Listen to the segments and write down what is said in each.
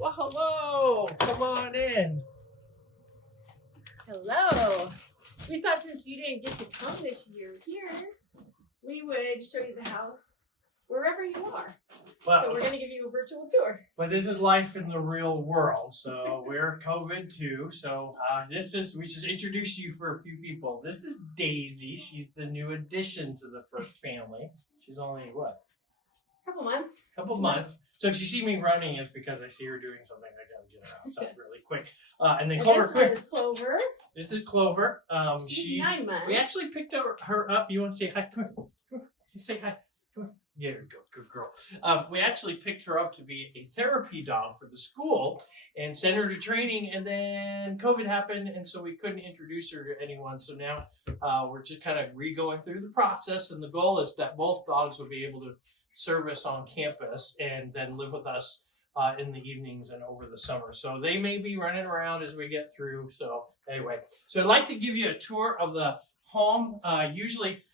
Well, hello. Come on in. Hello. We thought since you didn't get to come this year here, we would show you the house wherever you are. Well, So we're going to give you a virtual tour. but this is life in the real world. So we're COVID too. So we just introduced you for a few people. This is Daisy. She's the new addition to the first family. She's only what? Couple months. Couple months. So if you see me running, it's because I see her doing something. I gotta get her outside really quick. And then Clover. This one is Clover. This is Clover. She's 9 months. We actually picked her up. You want to say hi? Come here. Come here. Say hi. Come here. Yeah, good girl. We actually picked her up to be a therapy dog for the school and sent her to training. And then COVID happened, and so we couldn't introduce her to anyone. So now we're just kind of re-going through the process. And the goal is that both dogs will be able to service on campus and then live with us in the evenings and over the summer. So they may be running around as we get through. So anyway, so I'd like to give you a tour of the home. Usually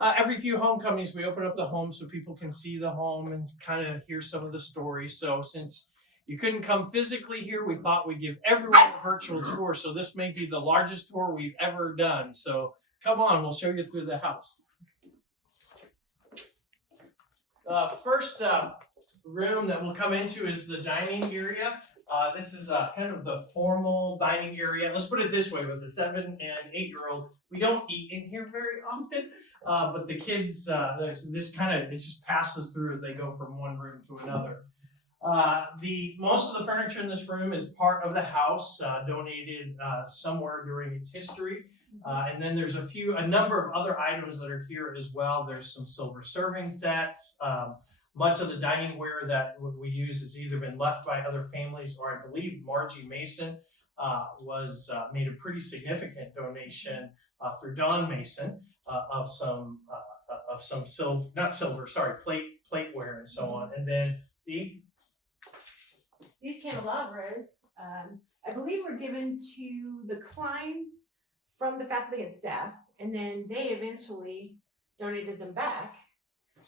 every few homecomings, we open up the home so people can see the home and kind of hear some of the stories. So since you couldn't come physically here, we thought we'd give everyone a virtual tour. So this may be the largest tour we've ever done. So come on, we'll show you through the house. First room that we'll come into is the dining area. This is kind of the formal dining area. Let's put it this way, with a 7 and 8-year-old, we don't eat in here very often, but the kids, it just passes through as they go from one room to another. Most of the furniture in this room is part of the house, donated somewhere during its history. And then there's a number of other items that are here as well. There's some silver serving sets. Much of the dining ware that we use has either been left by other families, or I believe Margie Mason made a pretty significant donation through Don Mason of some plateware and so on. And then these candelabras, I believe, were given to the Kleins from the faculty and staff, and then they eventually donated them back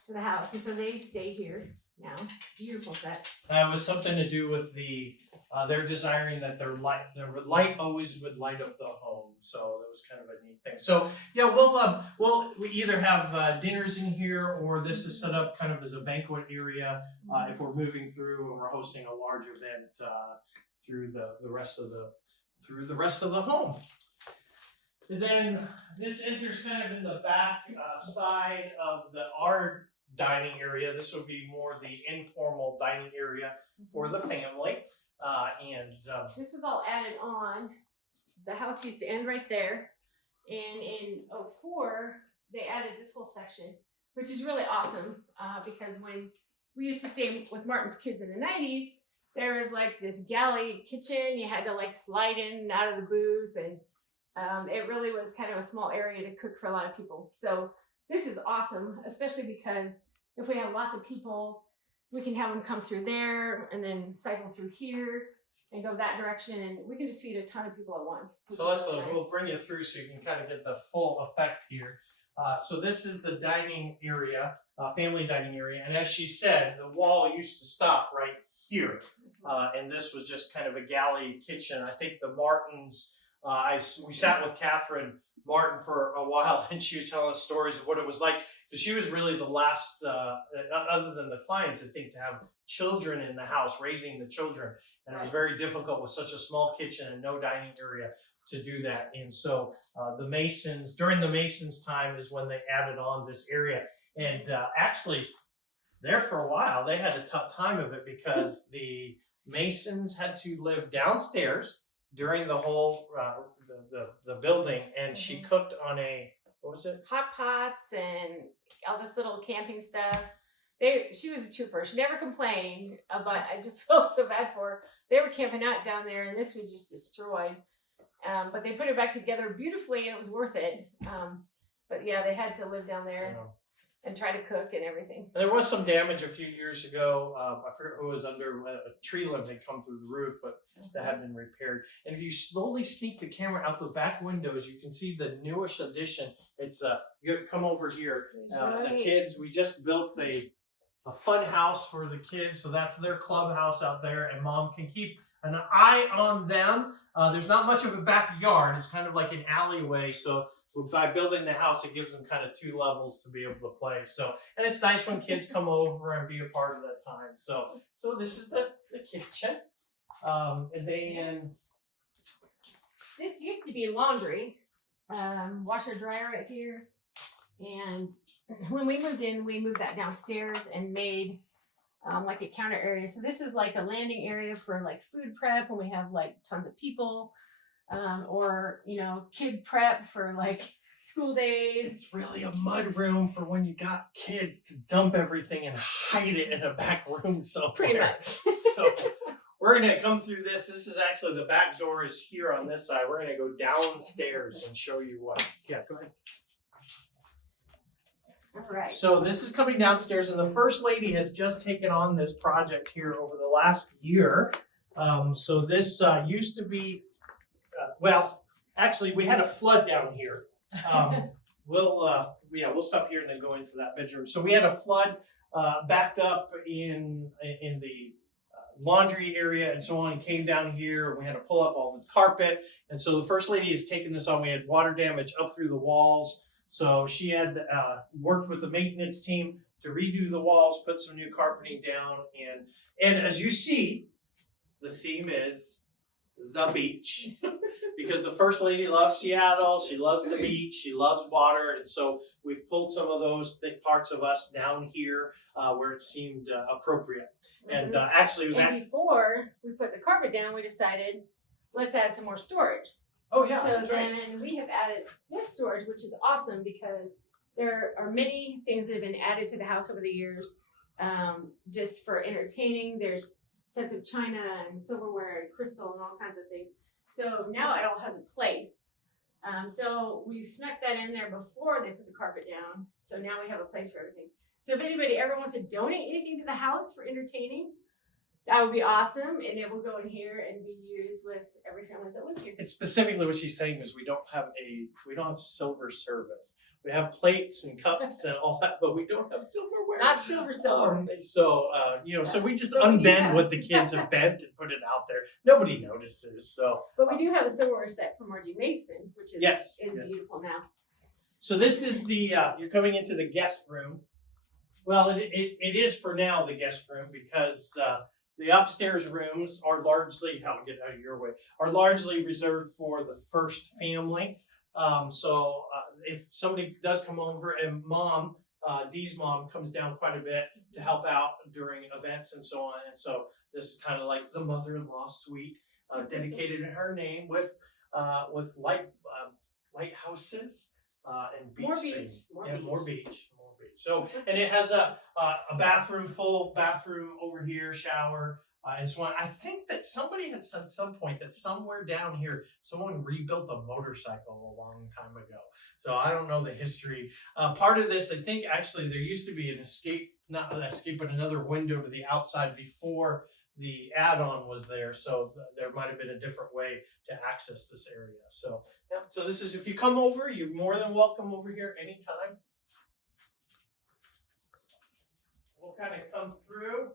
to the house, and so they stay here now. Beautiful set. That was something to do with they're desiring that their light always would light up the home. So that was kind of a neat thing. So yeah, we either have dinners in here, or this is set up kind of as a banquet area if we're moving through and we're hosting a large event through the rest of the home. And then this enters kind of in the back side of our dining area. This would be more the informal dining area for the family. This was all added on. The house used to end right there. And in 2004, they added this whole section, which is really awesome because when we used to stay with Martin's kids in the 90s, there was like this galley kitchen. You had to like slide in and out of the booth, and it really was kind of a small area to cook for a lot of people. So this is awesome, especially because if we have lots of people, we can have them come through there and then cycle through here and go that direction, and we can just feed a ton of people at once. So we'll bring you through so you can kind of get the full effect here. So this is the dining area, family dining area, and as she said, the wall used to stop right here, and this was just kind of a galley kitchen. I think the Martins, we sat with Catherine Martin for a while, and she was telling us stories of what it was like, because she was really the last, other than the clients, I think, to have children in the house, raising the children. And it was very difficult with such a small kitchen and no dining area to do that. And so during the Masons' time is when they added on this area. And actually, there for a while, they had a tough time of it because the Masons had to live downstairs during the whole the building, and she cooked on what was it? Hot pots and all this little camping stuff. She was a trooper. She never complained, but I just felt so bad for her. They were camping out down there, and this was just destroyed. But they put it back together beautifully, and it was worth it. But yeah, they had to live down there and try to cook and everything. And there was some damage a few years ago. I forget who was under a tree limb had come through the roof, but that had been repaired. And if you slowly sneak the camera out the back windows, you can see the newish addition. It's you come over here. The kids, we just built a fun house for the kids. So that's their clubhouse out there, and mom can keep an eye on them. There's not much of a backyard. It's kind of like an alleyway. So by building the house, it gives them kind of 2 levels to be able to play. So, and it's nice when kids come over and be a part of that time. So this is the kitchen. And then this used to be laundry, washer dryer right here. And when we moved in, we moved that downstairs and made like a counter area. So this is like a landing area for like food prep when we have like tons of people, or kid prep for like school days. It's really a mud room for when you got kids to dump everything and hide it in a back room somewhere. Pretty much. So we're gonna come through this. This is actually the back door is here on this side. We're gonna go downstairs and show you what. Yeah, go ahead. All right. So this is coming downstairs, and the first lady has just taken on this project here over the last year. So this used to be, well, actually we had a flood down here. We'll stop here and then go into that bedroom. So we had a flood backed up in the laundry area and so on, came down here, and we had to pull up all the carpet. And so the first lady has taken this on. We had water damage up through the walls. So she had worked with the maintenance team to redo the walls, put some new carpeting down, and as you see, the theme is the beach. Because the first lady loves Seattle, she loves the beach, she loves water, and so we've pulled some of those parts of us down here where it seemed appropriate. And actually, before we put the carpet down, we decided let's add some more storage. Oh yeah. So then we have added this storage, which is awesome because there are many things that have been added to the house over the years, just for entertaining. There's sets of china and silverware and crystal and all kinds of things. So now it all has a place. So we snuck that in there before they put the carpet down. So now we have a place for everything. So if anybody ever wants to donate anything to the house for entertaining, that would be awesome, and it will go in here and be used with every family that lives here. And specifically, what she's saying is we don't have silver service. We have plates and cups and all that, but we don't have silverware. Not silver. So we just unbend what the kids have bent and put it out there. Nobody notices. So, but we do have a silverware set from R.G. Mason, which is beautiful now. So this is the you're coming into the guest room. Well, it is for now the guest room because. The upstairs rooms are largely, are largely reserved for the first family. So if somebody does come over and Dee's mom comes down quite a bit to help out during events and so on. And so this is kind of like the mother-in-law suite dedicated in her name with lighthouses and beach. More beach. So, and it has a full bathroom over here, shower, and so on. I think that somebody had said at some point that somewhere down here, someone rebuilt a motorcycle a long time ago. So I don't know the history. Part of this, I think actually there used to be but another window to the outside before the add-on was there. So there might have been a different way to access this area. So, yeah. So this is, if you come over, you're more than welcome over here anytime. We'll kind of come through.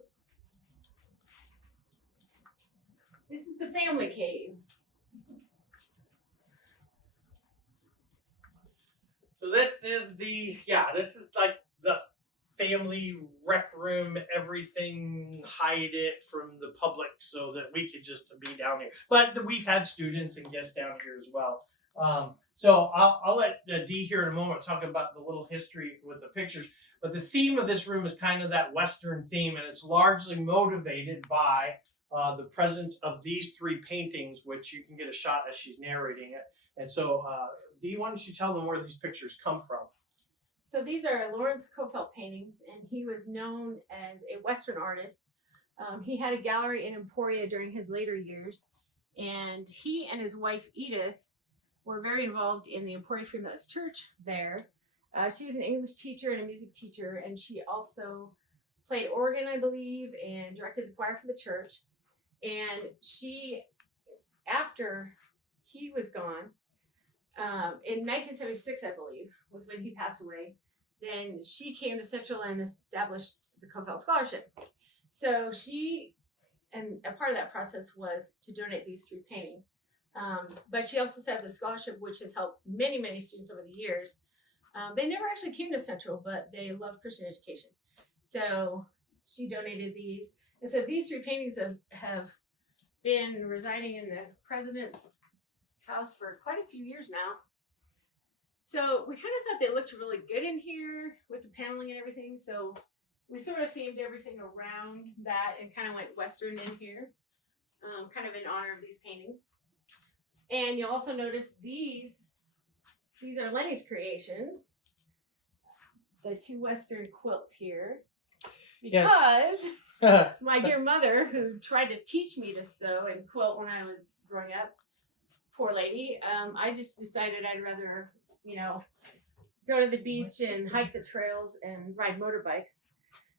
This is the family cave. So this is like the family rec room, everything, hide it from the public so that we could just be down here. But we've had students and guests down here as well. So I'll let Dee here in a moment talk about the little history with the pictures. But the theme of this room is kind of that Western theme, and it's largely motivated by the presence of these 3 paintings, which you can get a shot as she's narrating it. And so, Dee, why don't you tell them where these pictures come from? So these are Lawrence Kofelt paintings, and he was known as a Western artist. He had a gallery in Emporia during his later years, and he and his wife Edith were very involved in the Emporia Free Methodist Church there. She was an English teacher and a music teacher, and she also played organ, I believe, and directed the choir for the church. And she, after he was gone, in 1976, I believe, was when he passed away, then she came to Central and established the Cofell Scholarship. So she, and a part of that process was to donate these 3 paintings. But she also said the scholarship, which has helped many, many students over the years, they never actually came to Central, but they love Christian education. So she donated these. And so these 3 paintings have been residing in the president's house for quite a few years now. So we kind of thought they looked really good in here with the paneling and everything. So we sort of themed everything around that and kind of went Western in here, kind of in honor of these paintings. And you'll also notice these are Lenny's creations, the 2 Western quilts here, because my dear mother, who tried to teach me to sew and quilt when I was growing up, poor lady, I just decided I'd rather, go to the beach and hike the trails and ride motorbikes.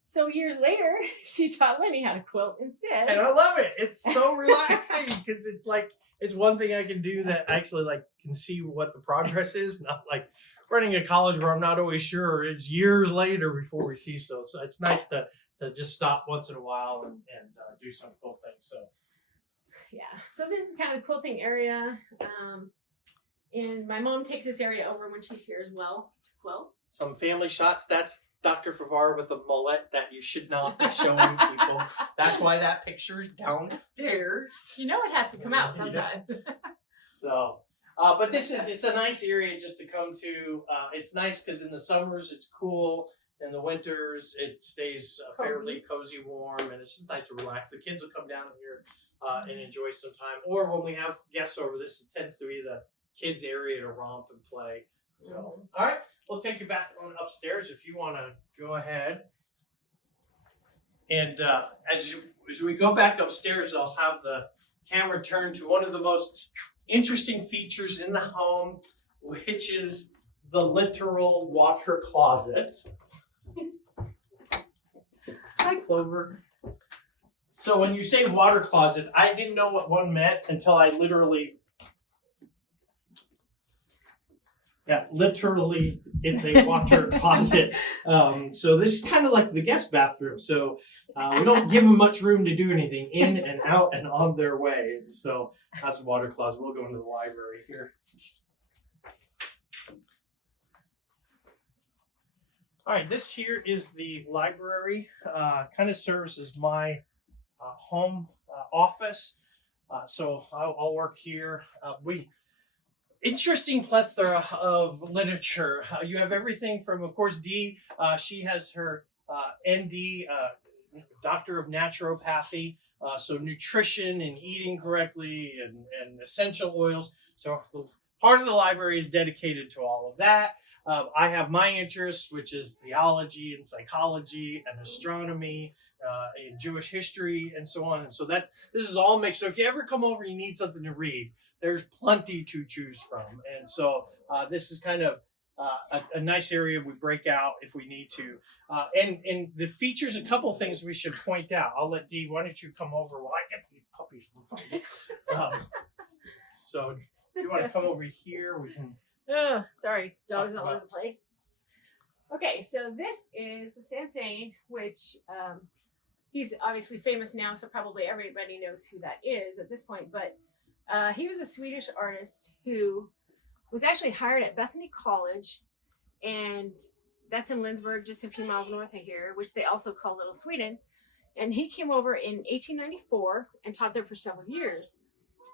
So years later, she taught Lenny how to quilt instead. And I love it. It's so relaxing because it's like, it's one thing I can do that actually like can see what the progress is, not like running a college where I'm not always sure. It's years later before we see so it's nice to just stop once in a while and do some cool things. So yeah, so this is kind of the quilting area, and my mom takes this area over when she's here as well to quilt. Some family shots. That's Dr. Favara with a mullet that you should not be showing people. That's why that picture is downstairs. It has to come out sometime. So, but it's a nice area just to come to. It's nice because in the summers it's cool. In the winters it stays fairly cozy, warm, and it's just nice to relax. The kids will come down here and enjoy some time. Or when we have guests over, this tends to be the kids' area to romp and play. So, all right. We'll take you back on upstairs if you want to go ahead. And as we go back upstairs, I'll have the camera turn to one of the most interesting features in the home, which is the literal water closet. Hi, Clover. So when you say water closet, I didn't know what one meant until I literally... Yeah, literally, it's a water closet. So this is kind of like the guest bathroom. So we don't give them much room to do anything in and out and on their way. So that's a water closet. We'll go into the library here. All right, this here is the library. Kind of serves as my home office. So I'll work here. Interesting plethora of literature. You have everything from, of course, Dee. She has her ND, Doctor of Naturopathy, so nutrition and eating correctly and essential oils. So part of the library is dedicated to all of that. I have my interests, which is theology and psychology and astronomy and Jewish history and so on. And so this is all mixed. So if you ever come over and you need something to read, there's plenty to choose from. And so this is kind of a nice area we break out if we need to. And the features, a couple things we should point out. I'll let Dee, why don't you come over while I get these puppies from fighting. So if you want to come over here, we can... Oh, sorry, dogs all over the place. Okay, so this is the Sansane, which he's obviously famous now, so probably everybody knows who that is at this point, but he was a Swedish artist who was actually hired at Bethany College, and that's in Lindsborg, just a few miles north of here, which they also call Little Sweden. And he came over in 1894 and taught there for several years.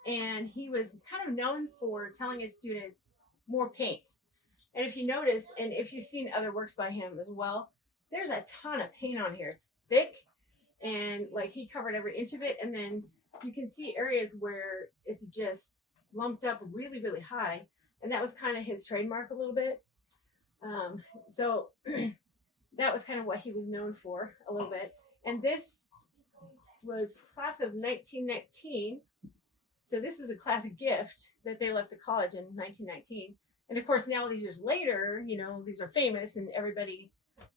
And he was kind of known for telling his students, more paint. And if you notice, and if you've seen other works by him as well, there's a ton of paint on here. It's thick, and like he covered every inch of it. And then you can see areas where it's just lumped up really, really high. And that was kind of his trademark a little bit. So that was kind of what he was known for a little bit. And this was class of 1919. So this was a classic gift that they left the college in 1919. And of course, now all these years later, you know, these are famous and everybody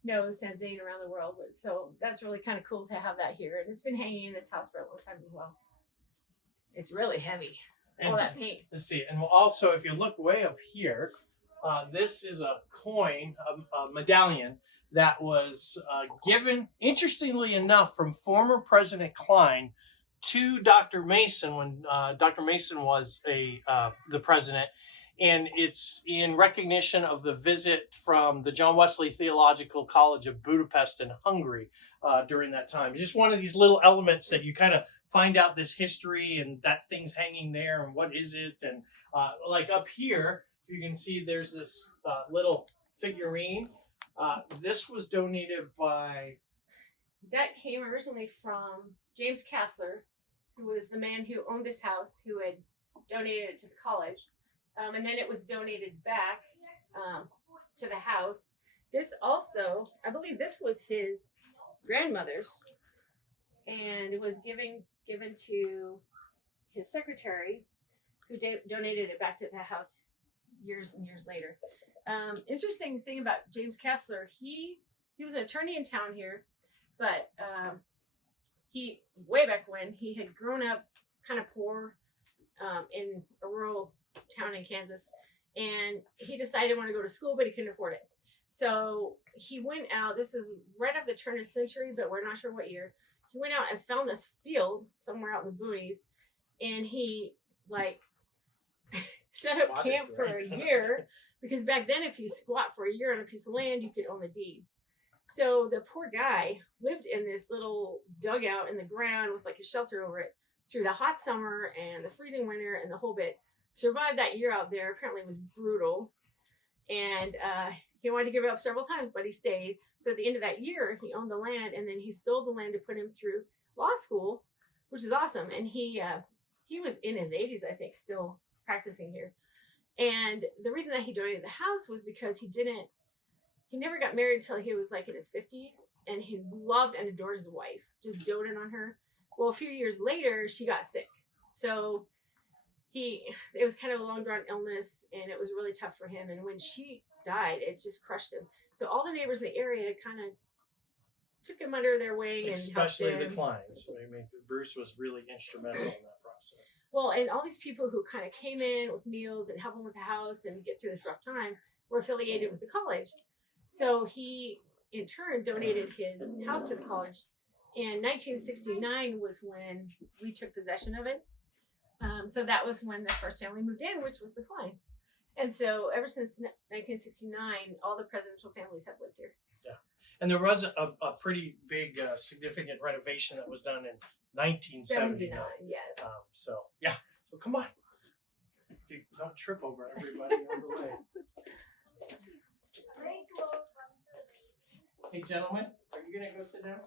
knows Sansane around the world. So that's really kind of cool to have that here. And it's been hanging in this house for a long time as well. It's really heavy. All that paint. Let's see. And also, if you look way up here, This is a coin, a medallion that was given, interestingly enough, from former President Klein to Dr. Mason when Dr. Mason was the president. And it's in recognition of the visit from the John Wesley Theological College of Budapest in Hungary during that time. It's just one of these little elements that you kind of find out this history and that thing's hanging there and what is it. And like up here, you can see there's this little figurine. This was donated by... That came originally from James Kassler, who was the man who owned this house, who had donated it to the college. And then it was donated back to the house. This also, I believe this was his grandmother's, and it was given to his secretary, who donated it back to the house years and years later. Interesting thing about James Kassler, he was an attorney in town here, but he, way back when, he had grown up kind of poor in a rural town in Kansas, and he decided he wanted to go to school, but he couldn't afford it. So he went out, this was right after the turn of the century, but we're not sure what year. He went out and found this field somewhere out in the boonies, and he set up camp for a year, because back then if you squat for a year on a piece of land, you could own the deed. So the poor guy lived in this little dugout in the ground with like a shelter over it through the hot summer and the freezing winter and the whole bit. Survived that year out there. Apparently it was brutal. And he wanted to give it up several times, but he stayed. So at the end of that year, he owned the land, and then he sold the land to put him through law school, which is awesome. And he was in his 80s, I think, still practicing here. And the reason that he donated the house was because he never got married until he was like in his 50s, and he loved and adored his wife, just doted on her. Well, a few years later, she got sick. So it was kind of a long drawn illness, and it was really tough for him. And when she died, it just crushed him. So all the neighbors in the area kind of took him under their wing and especially helped him. The Kleins. I mean, Bruce was really instrumental in that process. Well, and all these people who kind of came in with meals and help him with the house and get through this rough time were affiliated with the college. So he, in turn, donated his house to the college. And 1969 was when we took possession of it. So that was when the first family moved in, which was the Kleins. And so ever since 1969, all the presidential families have lived here. Yeah. And there was a pretty big, significant renovation that was done in 1979. Yes. So come on. You don't trip over everybody on the way. Hey, gentlemen, are you going to go sit down?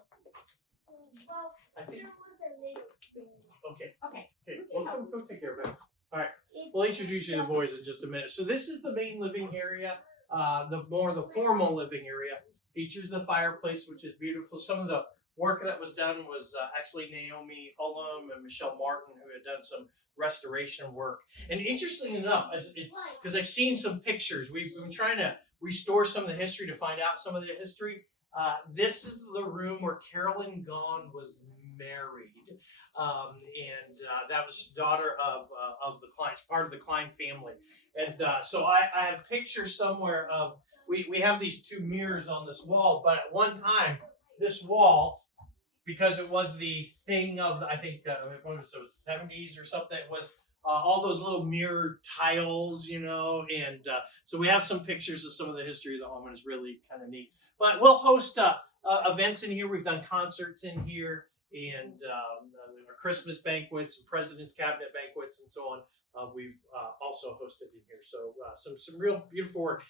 Well, I think. there was a little spoon. Okay. Okay, well, go take care of it. All right, we'll introduce you to the boys in just a minute. So this is the main living area. The formal living area features the fireplace, which is beautiful. Some of the work that was done was actually Naomi Ullum and Michelle Martin, who had done some restoration work. And interestingly enough, because I've seen some pictures, we've been trying to restore some of the history to find out some of the history. This is the room where Carolyn Gaughan was married, and that was daughter of the Kleins, part of the Klein family. And so I have pictures somewhere of, we have these two mirrors on this wall, but at one time, this wall, because it was the thing of, I think, what was it, 70s or something, it was all those little mirror tiles, and so we have some pictures of some of the history of the home, and it's really kind of neat. But we'll host events in here. We've done concerts in here, and our Christmas banquets, and President's Cabinet banquets, and so on. We've also hosted in here. So some real beautiful work.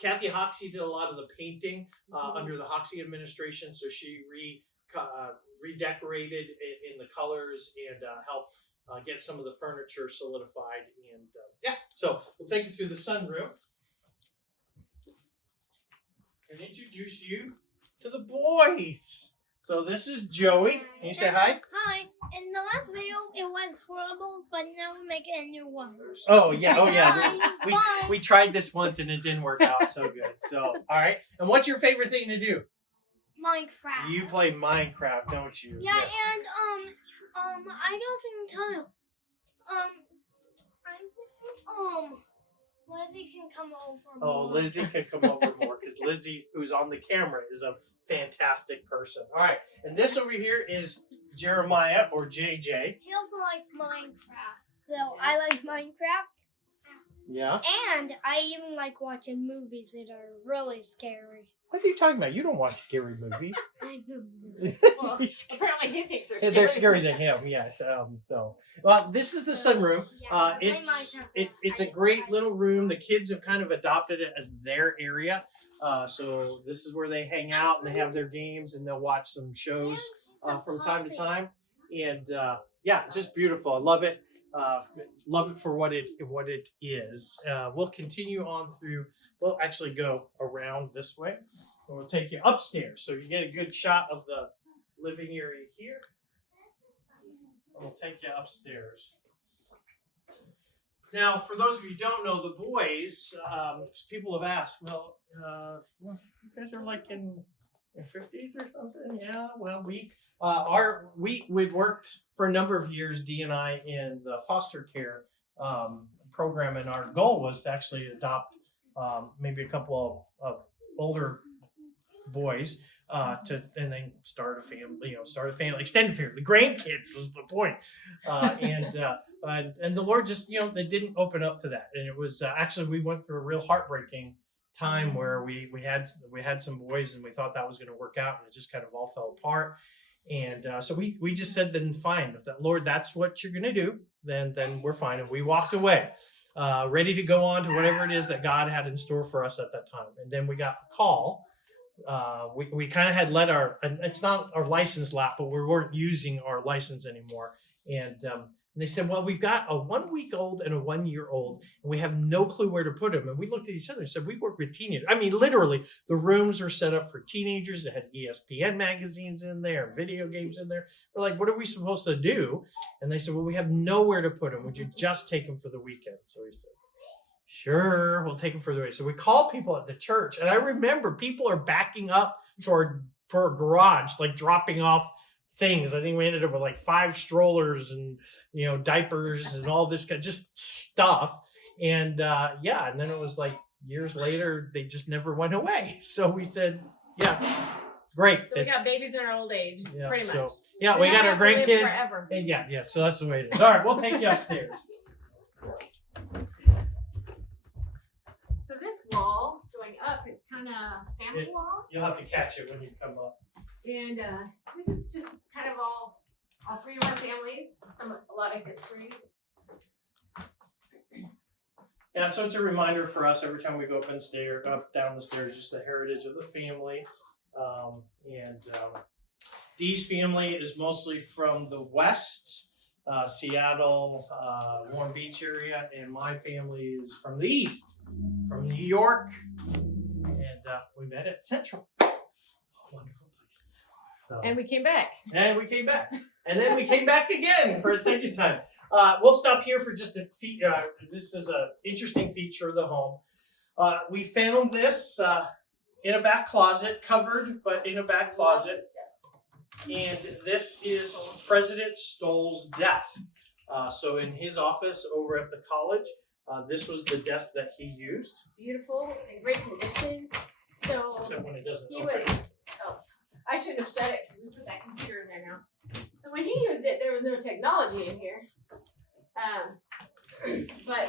Kathy Hoxie did a lot of the painting under the Hoxie administration, so she redecorated in the colors and helped get some of the furniture solidified. And so we'll take you through the sunroom and introduce you to the boys. So this is Joey. Can you say hi? Hi. In the last video, it was horrible, but now we're making a new one. Oh yeah. Bye. We tried this once and it didn't work out so good. So all right. And what's your favorite thing to do? Minecraft. You play Minecraft, don't you? Yeah, and I got something to tell you. Lizzie can come over. Oh, more. Lizzie could come over more because Lizzie, who's on the camera, is a fantastic person. All right, and this over here is Jeremiah or JJ. He also likes Minecraft, so I like Minecraft. Yeah. And I even like watching movies that are really scary. What are you talking about? You don't watch scary movies. Well, apparently he thinks they're scary. They're scary to him, yes. Well, this is the sunroom. Yeah, It's a great little room. The kids have kind of adopted it as their area. So this is where they hang out and they have their games and they'll watch some shows from time to time. And yeah, it's just beautiful. I love it. Love it for what it is. We'll continue on through. We'll actually go around this way, and we'll take you upstairs so you get a good shot of the living area here. And we'll take you upstairs. Now, for those of you who don't know, the boys, people have asked, well, you guys are like in your 50s or something? Yeah. Well, we'd worked for a number of years, Dee and I, in the foster care program, and our goal was to actually adopt maybe a couple of older boys and then start a family, extended family. The grandkids was the point, and the Lord just, they didn't open up to that, and it was actually we went through a real heartbreaking time where we had some boys and we thought that was going to work out, and it just kind of all fell apart. And so we just said, then fine, if that, Lord, that's what you're going to do, then we're fine. And we walked away, ready to go on to whatever it is that God had in store for us at that time. And then we got a call. We kind of had let it's not our license lap, but we weren't using our license anymore. And they said, well, we've got a 1 week old and a 1 year old, and we have no clue where to put them. And we looked at each other and said, we work with teenagers. I mean, literally, the rooms are set up for teenagers. It had ESPN magazines in there, video games in there. We're like, what are we supposed to do? And they said, well, we have nowhere to put them. Would you just take them for the weekend? So we said, sure, we'll take them for the weekend. So we called people at the church. And I remember people are backing up for a garage, like dropping off things. I think we ended up with like 5 strollers and diapers and all this kind of just stuff. And and then it was like years later they just never went away. So we said, yeah, great. So we got babies in our old age, pretty much. So we got our grandkids. Forever. And yeah. So that's the way it is. All right, we'll take you upstairs. So this wall going up is kind of family wall. You'll have to catch it when you come up. And this is just kind of all 3 of our families, a lot of history. Yeah, so it's a reminder for us every time we go up down the stairs, just the heritage of the family. Dee's family is mostly from the west, Seattle, Warm Beach area, and my family is from the east, from New York, and we met at Central. Wonderful place. So. And we came back. And we came back. And then we came back again for a second time. We'll stop here for just a this is an interesting feature of the home. We found this in a back closet, covered, but in a back closet. And this is President Stoll's desk. So in his office over at the college, this was the desk that he used. Beautiful. It's in great condition. So except when it doesn't he open. I shouldn't have shut it because we put that computer in there now. So when he used it, there was no technology in here. But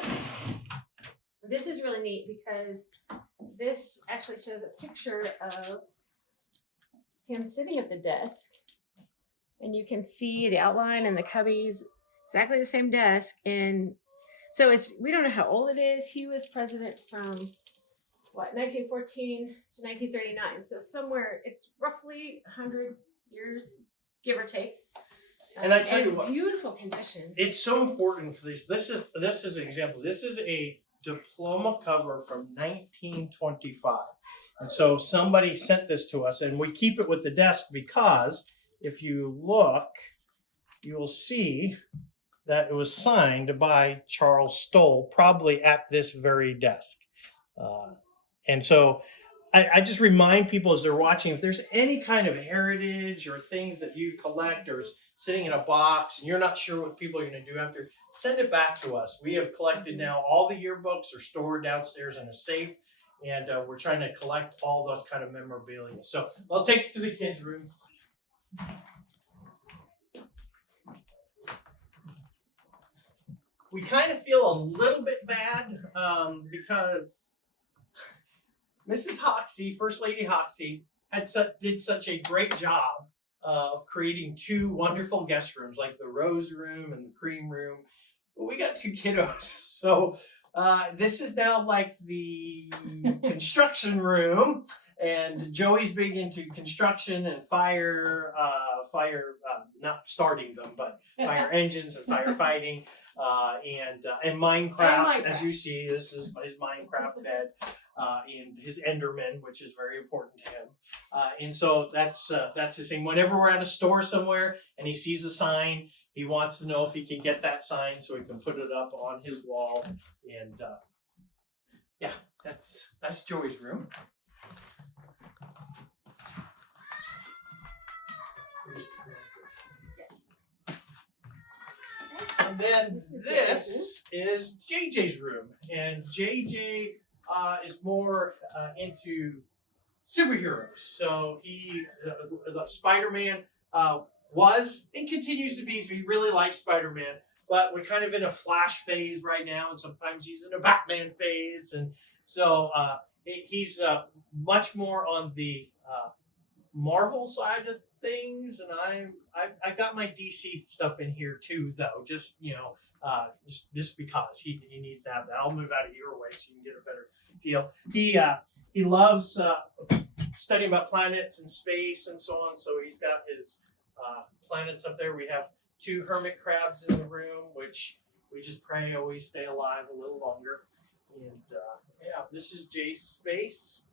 this is really neat because this actually shows a picture of him sitting at the desk. And you can see the outline and the cubbies, exactly the same desk. And so we don't know how old it is. He was president from 1914 to 1939. So somewhere it's roughly 100 years, give or take. And I tell you it's what, beautiful condition. It's so important for these. This is an example. This is a diploma cover from 1925. And so somebody sent this to us, and we keep it with the desk because if you look, you will see that it was signed by Charles Stoll, probably at this very desk. And so I just remind people as they're watching, if there's any kind of heritage or things that you collect or sitting in a box and you're not sure what people are going to do after, send it back to us. We have collected now, all the yearbooks are stored downstairs in a safe, and we're trying to collect all those kind of memorabilia. So I'll take you to the kids' rooms. We kind of feel a little bit bad because Mrs. Hoxie, First Lady Hoxie, did such a great job of creating 2 wonderful guest rooms, like the Rose Room and the Cream Room. But we got 2 kiddos, so this is now like the construction room. And Joey's big into construction and fire, not starting them, but fire engines and firefighting, and Minecraft. As you see, this is his Minecraft bed, and his Enderman, which is very important to him. And so that's his thing. Whenever we're at a store somewhere and he sees a sign, he wants to know if he can get that sign so he can put it up on his wall. And yeah, that's Joey's room. And then this is JJ's room, and JJ is more into superheroes. So he, Spider-Man, was and continues to be. So he really likes Spider-Man, but we're kind of in a Flash phase right now, and sometimes he's in a Batman phase, and so he's much more on the Marvel side of things, and I got my DC stuff in here too, though. Just just because he needs to have that. I'll move out of your way so you can get a better feel. He loves studying about planets and space and so on. So he's got his planets up there. We have 2 hermit crabs in the room, which we just pray always stay alive a little longer. And yeah, this is Jay's space.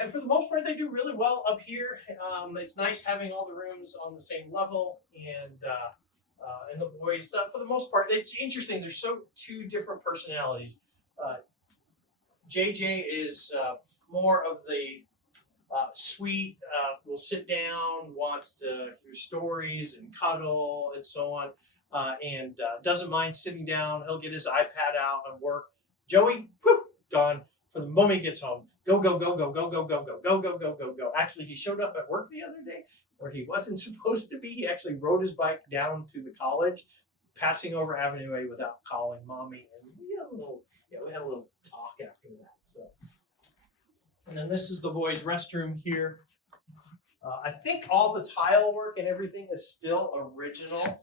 And for the most part, they do really well up here. It's nice having all the rooms on the same level, and the boys, for the most part, it's interesting. There's 2 different personalities. JJ is more of the sweet, will sit down, wants to hear stories and cuddle and so on, and doesn't mind sitting down. He'll get his iPad out and work. Joey, whew, gone for the moment he gets home. Go, go, go, go, go, go, go, go, go, go, go, go, go. Actually, he showed up at work the other day where he wasn't supposed to be. He actually rode his bike down to the college, passing over Avenue A without calling mommy. And we had a little talk after that. So, and then this is the boys' restroom here. I think all the tile work and everything is still original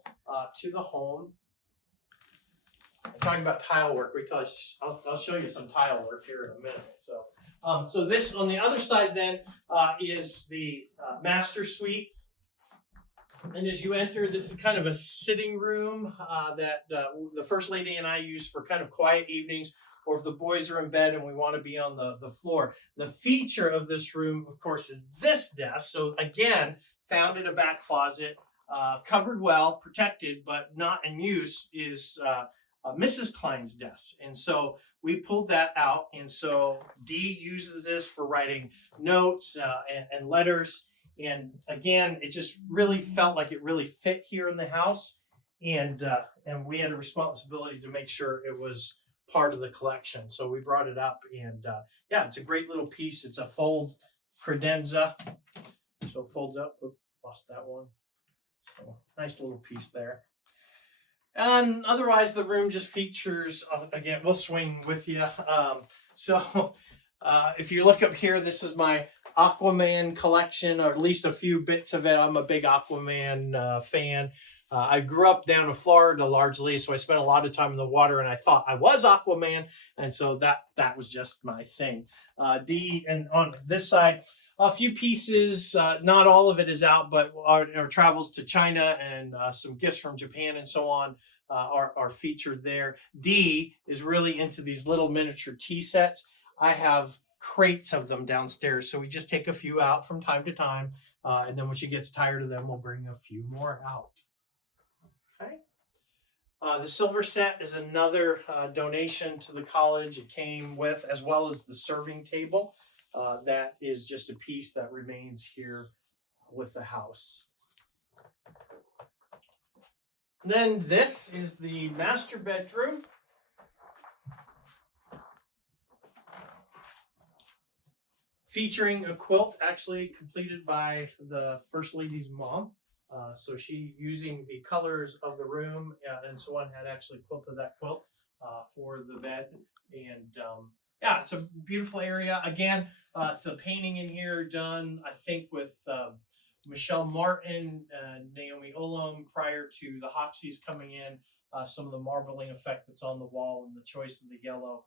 to the home. I'm talking about tile work. Wait till I'll show you some tile work here in a minute. So this on the other side then is the master suite. And as you enter, this is kind of a sitting room that the First Lady and I use for kind of quiet evenings, or if the boys are in bed and we want to be on the floor. The feature of this room, of course, is this desk. So again, found in a back closet, covered well, protected, but not in use, is Mrs. Klein's desk. And so we pulled that out. And so Dee uses this for writing notes and letters. And again, it just really felt like it really fit here in the house. And we had a responsibility to make sure it was part of the collection. So we brought it up, and yeah, it's a great little piece. It's a fold credenza. So it folds up. Oops, lost that one. So nice little piece there. And otherwise, the room just features, again, we'll swing with you. So if you look up here, this is my Aquaman collection, or at least a few bits of it. I'm a big Aquaman fan. I grew up down in Florida largely, so I spent a lot of time in the water, and I thought I was Aquaman, and so that was just my thing. And on this side, a few pieces, not all of it is out, but our travels to China and some gifts from Japan and so on are featured there. Dee is really into these little miniature tea sets. I have crates of them downstairs, so we just take a few out from time to time, and then when she gets tired of them, we'll bring a few more out. Okay. The silver set is another donation to the college. It came with, as well as the serving table. That is just a piece that remains here with the house. Then this is the master bedroom. Featuring a quilt actually completed by the First Lady's mom. So she, using the colors of the room and so on, had actually quilted that quilt for the bed. And yeah, it's a beautiful area. Again, the painting in here done, I think, with Michelle Martin and Naomi Olom prior to the Hoxies coming in. Some of the marbling effect that's on the wall and the choice of the yellow.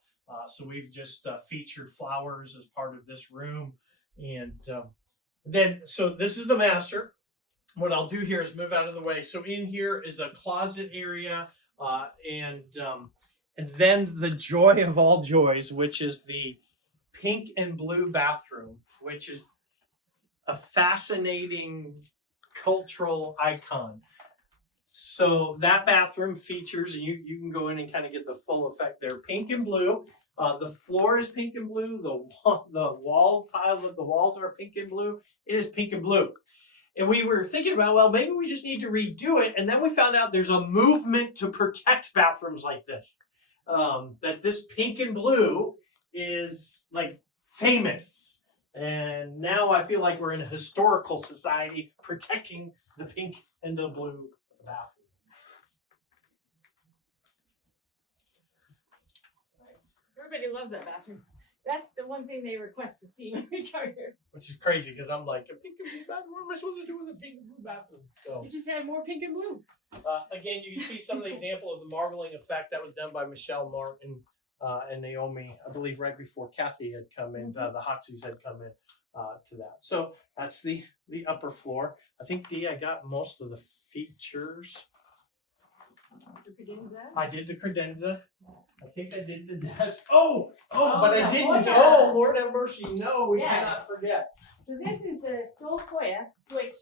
So we've just featured flowers as part of this room. And then, so this is the master. What I'll do here is move out of the way. So in here is a closet area, and then the joy of all joys, which is the pink and blue bathroom, which is a fascinating cultural icon. So that bathroom features, and you can go in and kind of get the full effect there, pink and blue. The floor is pink and blue. The walls, tiles of the walls are pink and blue. It is pink and blue. And we were thinking about, well, maybe we just need to redo it. And then we found out there's a movement to protect bathrooms like this. That this pink and blue is like famous. And now I feel like we're in a historical society protecting the pink and the blue bathroom. Everybody loves that bathroom. That's the one thing they request to see when we come here. Which is crazy because I'm like, a pink and blue bathroom? What am I supposed to do with a pink and blue bathroom? So, You just had more pink and blue. again, you can see some of the example of the marbling effect that was done by Michelle Martin and Naomi, I believe, right before Kathy had come in, the Hoxies had come in to that. So that's the upper floor. I think, Dee, I got most of the features. The credenza. I did the credenza. I think I did the desk. But I yeah, didn't. Hoya. Oh, Lord have mercy. No, we Yes. cannot forget. So this is the Stoll Hoya, which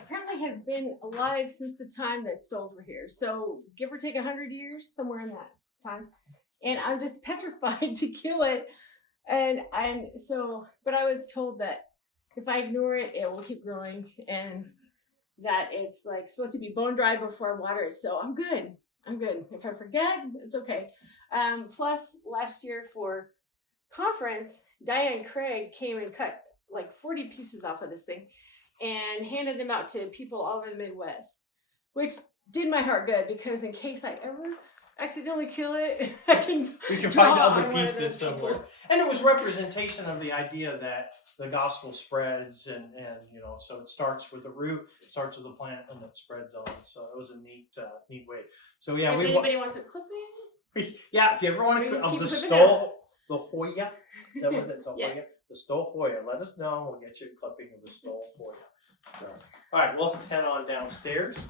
apparently has been alive since the time that Stolls were here. So give or take 100 years, somewhere in that time. And I'm just petrified to kill it. But I was told that if I ignore it, it will keep growing, and that it's like supposed to be bone dry before I water it. So I'm good. If I forget, it's okay. Plus, last year for conference, Diane Craig came and cut like 40 pieces off of this thing and handed them out to people all over the Midwest, which did my heart good, because in case I ever accidentally kill it, We can draw find other on one of pieces those people. somewhere. And it was representation of the idea that the gospel spreads, and so it starts with the root, starts with the plant, and it spreads on. So it was a neat way. So yeah, If anybody wants a clipping, if you ever want We to just of keep the clipping Stoll, the Hoya, is that what it's called? Yes. The Stoll Hoya. Let us know. We'll get you a clipping of the Stoll Hoya. All right, we'll head on downstairs.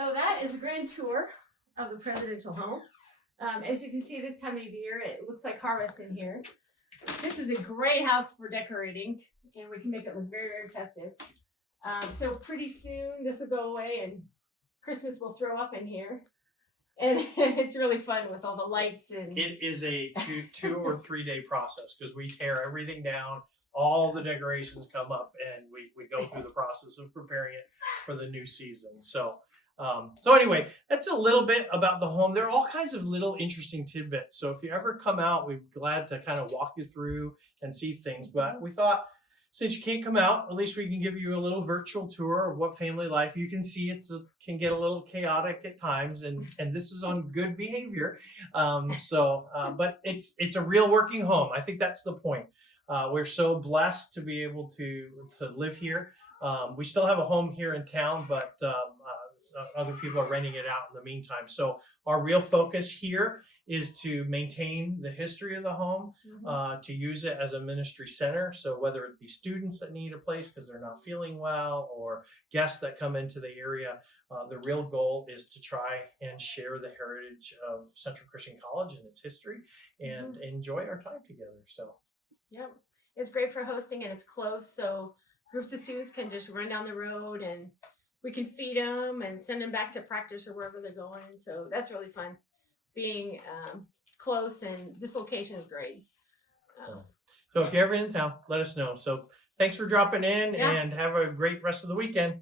so that is a grand tour of the presidential home. As you can see, this time of year, it looks like harvest in here. This is a great house for decorating, and we can make it look very, very festive. So pretty soon, this will go away, and Christmas will throw up in here. And it's really fun with all the lights and. It is a two or 3 day process, because we tear everything down, all the decorations come up, and we go through the process of preparing it for the new season. So anyway, that's a little bit about the home. There are all kinds of little interesting tidbits. So if you ever come out, we're glad to kind of walk you through and see things. But we thought, since you can't come out, at least we can give you a little virtual tour of what family life. You can see it can get a little chaotic at times, and this is on good behavior. But it's a real working home. I think that's the point. We're so blessed to be able to live here. We still have a home here in town, but other people are renting it out in the meantime. So our real focus here is to maintain the history of the home, to use it as a ministry center. So whether it be students that need a place because they're not feeling well, or guests that come into the area, the real goal is to try and share the heritage of Central Christian College and its history, and enjoy our time together. So, yep, it's great for hosting, and it's close, so groups of students can just run down the road, and we can feed them and send them back to practice or wherever they're going. So that's really fun, being close, and this location is great. so if you're ever in town, let us know. So thanks for dropping in, Yeah. and have a great rest of the weekend.